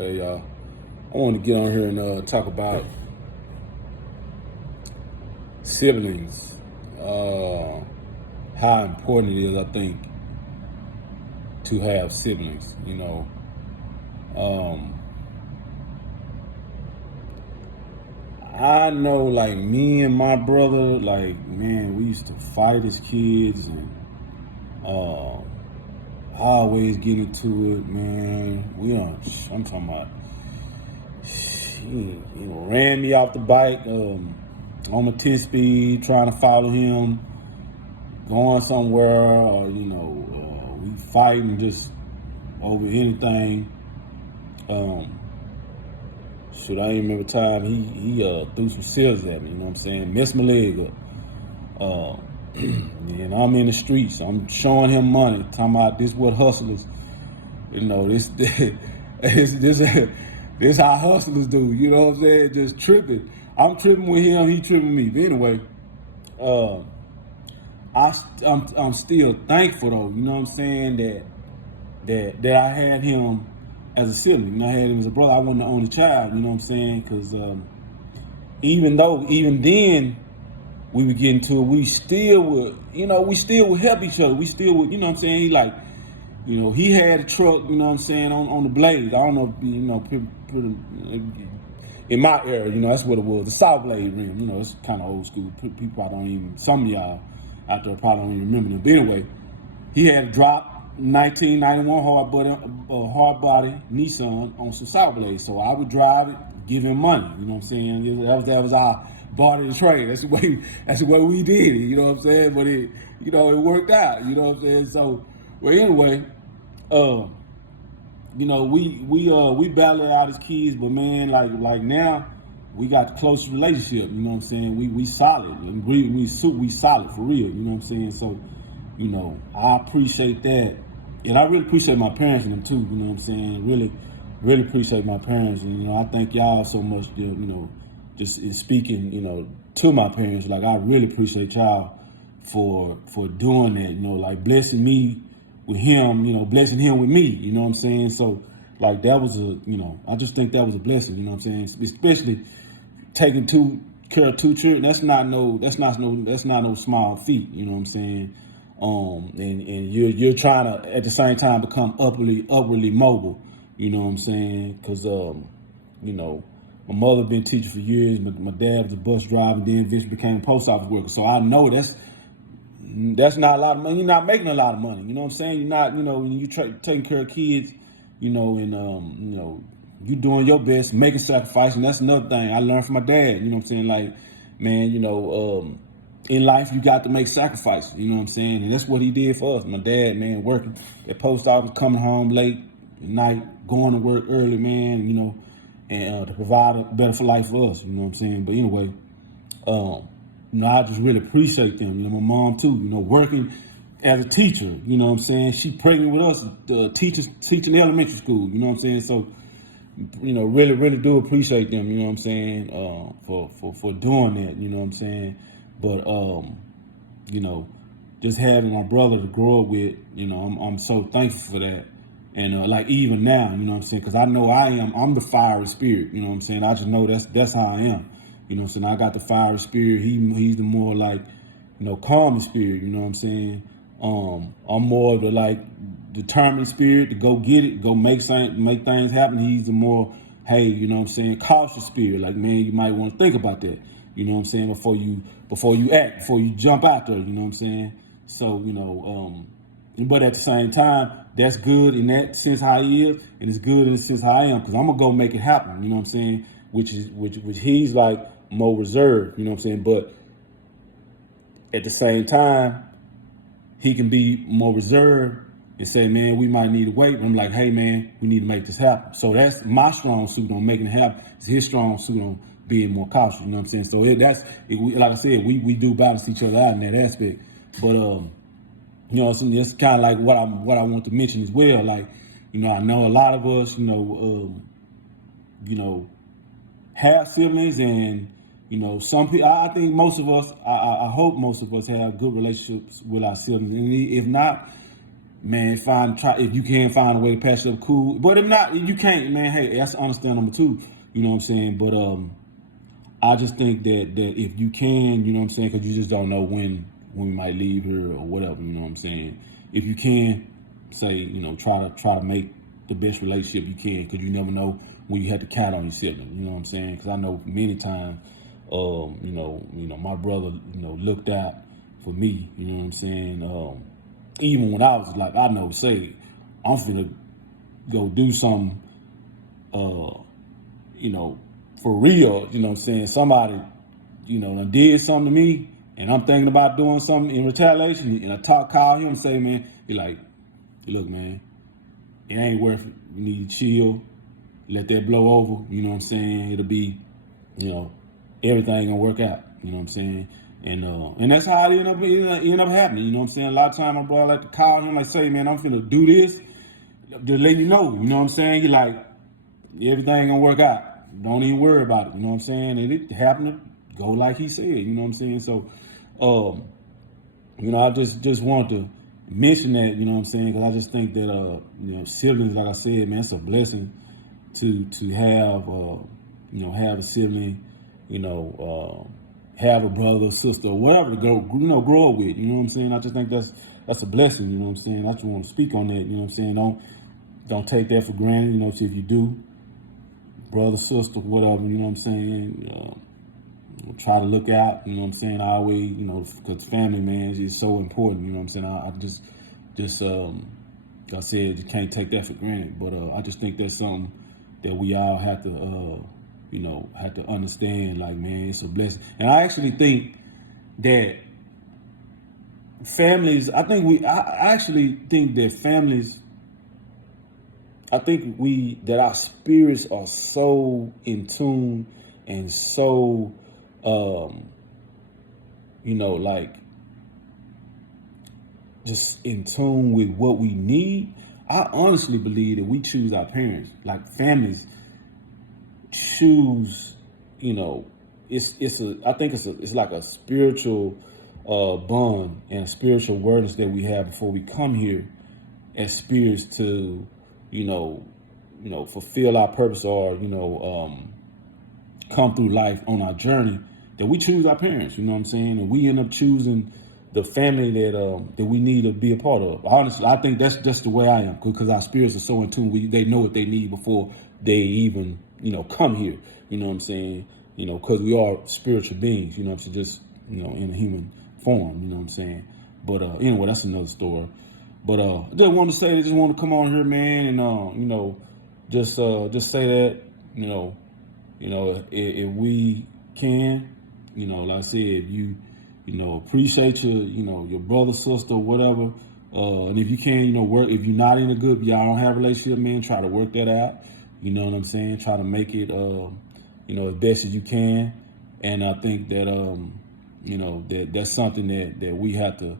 Hey y'all, I want to get on here and talk about siblings. How important it is, I think, to have siblings. Um, I know, like me and my brother, like man, we used to fight as kids, and always get into it, man. I'm talking about. He ran me off the bike on a 10 speed, trying to follow him, going somewhere, or we fighting just over anything. I ain't remember time he threw some scissors at me. You know what I'm saying? Messed my leg up. And I'm in the streets. I'm showing him money, talking about this what hustlers. This how hustlers do. You know what I'm saying? Just tripping. I'm tripping with him. He tripping with me. But anyway, I'm still thankful though. You know what I'm saying, that I had him as a sibling. I had him as a brother. I wasn't the only child. You know what I'm saying? Because even then we would get into it, we still would help each other. We still would, you know what I'm saying? He had a truck, you know what I'm saying, on the blades. I don't know if, in my era, that's what it was, the South Blade rim. It's kind of old school. People probably don't even, some of y'all out there probably don't even remember them. But anyway, he had a drop 1991 hard body Nissan on some South Blades. So I would drive it, give him money. You know what I'm saying? That was our barter and trade. That's the way we did it. You know what I'm saying? But it worked out. You know what I'm saying? So, well, anyway, we battled it out as kids, but man, like now, we got the close relationship. You know what I'm saying? We solid. We solid for real. You know what I'm saying? So, I appreciate that, and I really appreciate my parents and them too. You know what I'm saying? Really, really appreciate my parents, and I thank y'all so much. Just in speaking, to my parents, like I really appreciate y'all for doing that. Like blessing me with him, blessing him with me, you know what I'm saying? So like that was I just think that was a blessing, you know what I'm saying? Especially taking care of two children. That's not no small feat, you know what I'm saying? And you're trying to at the same time become upwardly mobile, you know what I'm saying? Because my mother been teaching for years. My dad was a bus driver, then eventually became a post office worker. So I know that's not a lot of money. You're not making a lot of money. You know what I'm saying? You're not, when you taking care of kids, and you doing your best, making sacrifices. And that's another thing I learned from my dad. You know what I'm saying? Like, man, in life you got to make sacrifices. You know what I'm saying? And that's what he did for us. My dad, man, working at post office, coming home late at night, going to work early, man. And to provide a better life for us. You know what I'm saying? But anyway, I just really appreciate them. My mom too, working as a teacher, you know what I'm saying? She pregnant with us, teaching elementary school, you know what I'm saying? So, really, really do appreciate them, you know what I'm saying, for doing that, you know what I'm saying? But, just having my brother to grow up with, I'm so thankful for that. And like even now, you know what I'm saying? Because I know I'm the fiery spirit, you know what I'm saying? I just know that's how I am. You know what I'm saying? I got the fiery spirit. He's the more like, calm spirit, you know what I'm saying? I'm more of the like determined spirit to go get it, go make things happen. He's the more, hey, you know what I'm saying, cautious spirit. Like, man, you might want to think about that. You know what I'm saying? Before you act, before you jump out there, you know what I'm saying? So, but at the same time, that's good in that sense how he is, and it's good in the sense how I am, because I'm gonna go make it happen, you know what I'm saying? Which he's like more reserved, you know what I'm saying? But at the same time, he can be more reserved and say, man, we might need to wait. And I'm like, hey man, we need to make this happen. So that's my strong suit on making it happen. It's his strong suit on being more cautious, you know what I'm saying? So like I said, we do balance each other out in that aspect. But it's kind of like what I want to mention as well. Like, I know a lot of us, have siblings, and some people. I think most of us. I hope most of us have good relationships with our siblings, and if not, man, try if you can find a way to patch up, cool. But if you can't, man, hey, that's understandable too. You know what I'm saying? But I just think that if you can, you know what I'm saying, because you just don't know when we might leave here or whatever. You know what I'm saying? If you can, say, you know, try to make the best relationship you can, because you never know when you have to count on your sibling. You know what I'm saying? Because I know many times, you know, my brother, you know, looked out for me. You know what I'm saying? Even when I was like, I know, say, I'm finna go do something, you know, for real. You know what I'm saying? Somebody, you know, done did something to me, and I'm thinking about doing something in retaliation, and I call him and say, man, he like, look, man, it ain't worth it. You need to chill, let that blow over. You know what I'm saying? It'll be, you know, everything gonna work out. You know what I'm saying? And that's how it end up happening. You know what I'm saying? A lot of time my brother like to call him, like, say, man, I'm finna do this, to let you know. You know what I'm saying? You like, everything gonna work out. Don't even worry about it. You know what I'm saying? And it happened to go like he said. You know what I'm saying? So, you know, I just want to mention that. You know what I'm saying? Because I just think that, you know, siblings, like I said, man, it's a blessing to have, you know, have a sibling. You know, have a brother, sister, or whatever to grow up with. You know what I'm saying? I just think that's a blessing. You know what I'm saying? I just want to speak on that. You know what I'm saying? Don't take that for granted. You know, so if you do, brother, sister, whatever, you know what I'm saying? Try to look out, you know what I'm saying? I always, you know, because family, man, is so important, you know what I'm saying? I just like I said, you can't take that for granted. But I just think that's something that we all have to, you know, have to understand, like, man, it's a blessing. And I actually think that families, I actually think that families, that our spirits are so in tune and so, you know, like, just in tune with what we need. I honestly believe that we choose our parents. Like, families choose, you know, I think it's like a spiritual bond and a spiritual awareness that we have before we come here as spirits to, you know, fulfill our purpose, or, you know, come through life on our journey, that we choose our parents, you know what I'm saying? And we end up choosing the family that we need to be a part of. Honestly, I think that's just the way I am, because our spirits are so in tune. They know what they need before they even, you know, come here, you know what I'm saying? You know, because we are spiritual beings, you know what I'm saying? Just, you know, in a human form, you know what I'm saying? But anyway, that's another story. But I just want to say, I just want to come on here, man, and you know, just say that, you know, if we can, you know, like I said, if you know, appreciate your brother, sister, whatever, and if you can, you know, work. If you're not in a good, y'all don't have a relationship, man, try to work that out. You know what I'm saying? Try to make it, you know, as best as you can. And I think that, you know, that's something that we have to,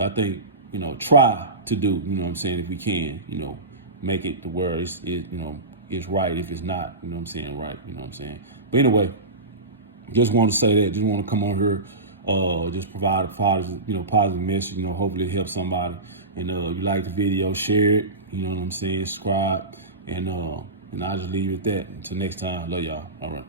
I think, you know, try to do, you know what I'm saying, if we can, you know, make it to where you know, it's right. If it's not, you know what I'm saying, right, you know what I'm saying. But anyway, just want to say that, just want to come on here, just provide a positive message, you know, hopefully it helps somebody. And you like the video, share it, you know what I'm saying, subscribe, and I'll just leave it at that. Until next time, love y'all. All right.